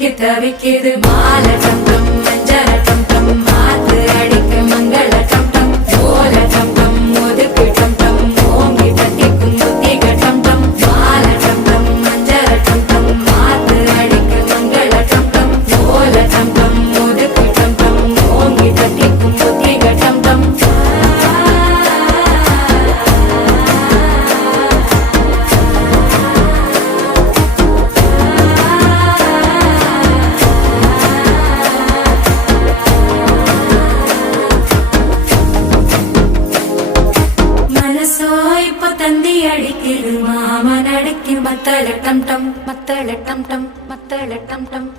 தவிக்கு தவிக்குது மாலை டம் டம் மஞ்சள டம் டம் மாத்து அடிக்க மங்கள டம் டம் ஓல டம் டம் ஒதுக்கு டம் டம் ஓங்கி தட்டிக்கும் புத்திக டம் டம் மாலை டம் டம் மஞ்சள டம் டம் மாத்து அடிக்க மங்கள டம் டம் ஓல டம் டம் ஒதுக்கு டம் டம் ஓங்கி தட்டிக்கும் புத்திக டம் டம் தந்தி அடிக்குது மாமன் அடிக்கு மத்தள டம் டம் மத்தள டம் டம் மத்தள டம் டம்